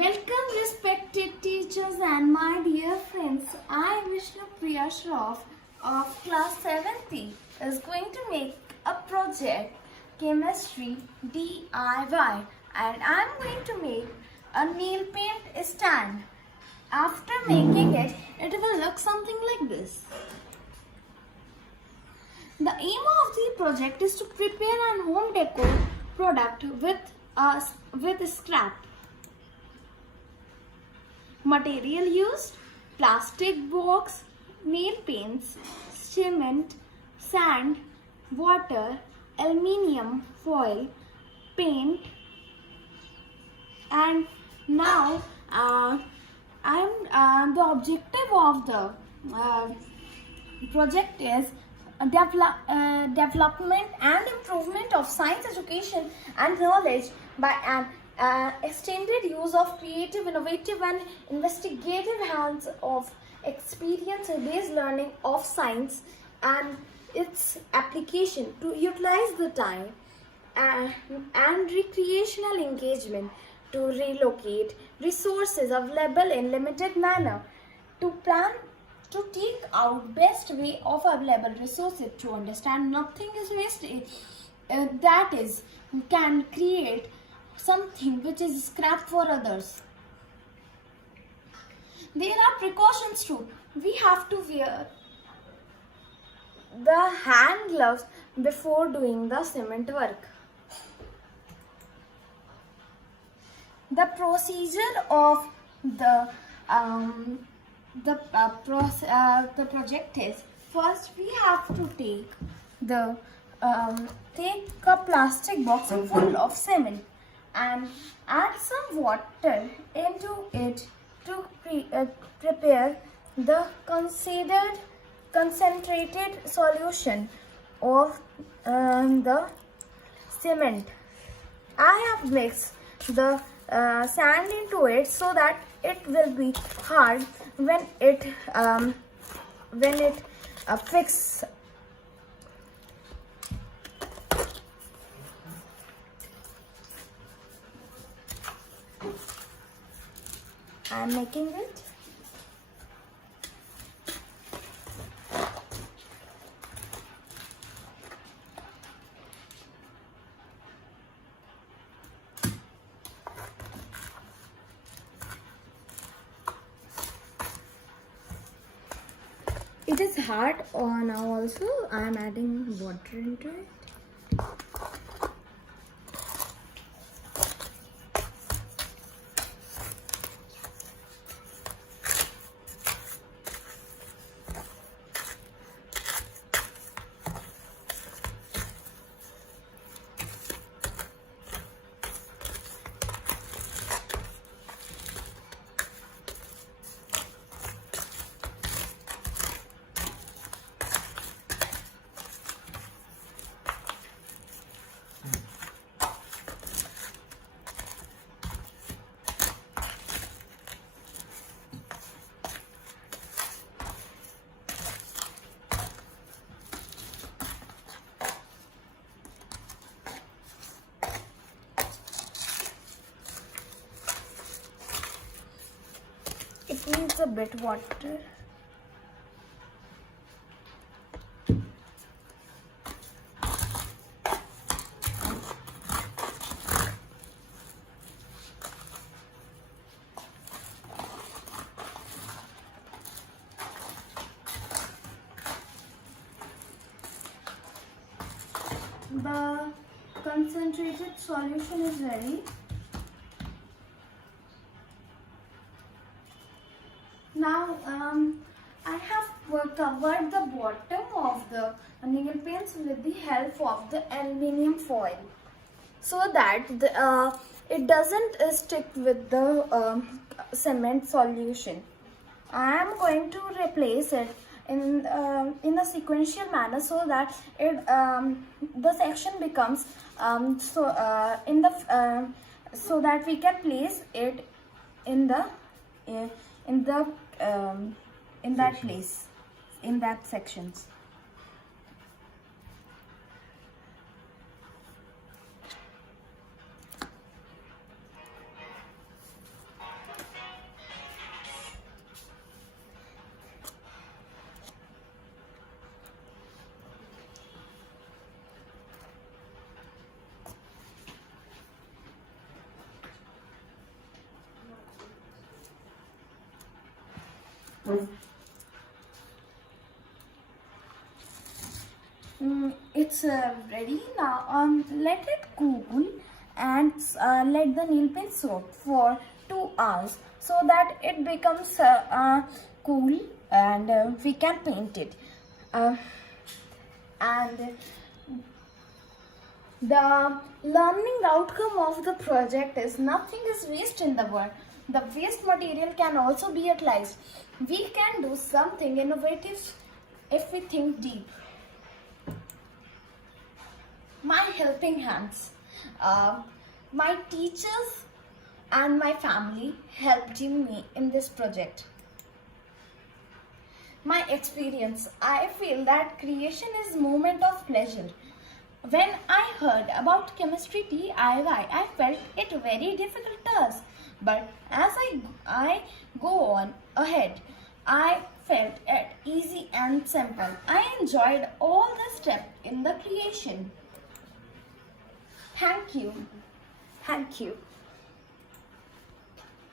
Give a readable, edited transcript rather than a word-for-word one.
Welcome respected teachers and my dear friends. I Vishnupriya Shroff of class 7th is going to make a project chemistry D.I.Y and I am going to make a nail paint stand. After making it, it will look something like this. The aim of the project is to prepare an home decor product with scrap. Material used: plastic box, nail paints, cement, sand, water, aluminium foil, paint. And now the objective of the project is development and improvement of science education and knowledge by an extended use of creative, innovative and investigative hands of experience-based learning of science and its application to utilize the time and recreational engagement to relocate resources available in limited manner to plan to take out best way of available resources to understand nothing is wasted, that is, can create something which is scrap for others. There are precautions too. We have to wear the hand gloves before doing the cement work. The procedure of the project is: first we have to take a plastic box full of cement and add some water into it to prepare the concentrated solution of the cement. I have mixed the sand into it so that it will be hard when it fixes. I am making it. It is hard now also. I am adding water into it. It needs a bit water. The concentrated solution is ready. Now I have covered the bottom of the nail paints with the help of the aluminium foil so that it doesn't stick with the cement solution. I am going to replace it in a sequential manner so that the section becomes so that we can place it in that place, in that sections. It's ready now. Let it cool and let the nail paint soak for 2 hours so that it becomes cool and we can paint it. And the learning outcome of the project is nothing is waste in the world. The waste material can also be utilized. We can do something innovative if we think deep. My helping hands. My teachers and my family helped me in this project. My experience. I feel that creation is moment of pleasure. When I heard about chemistry D.I.Y, I felt it a very difficult task. But as I go on ahead, I felt it easy and simple. I enjoyed all the steps in the creation. Thank you. Thank you.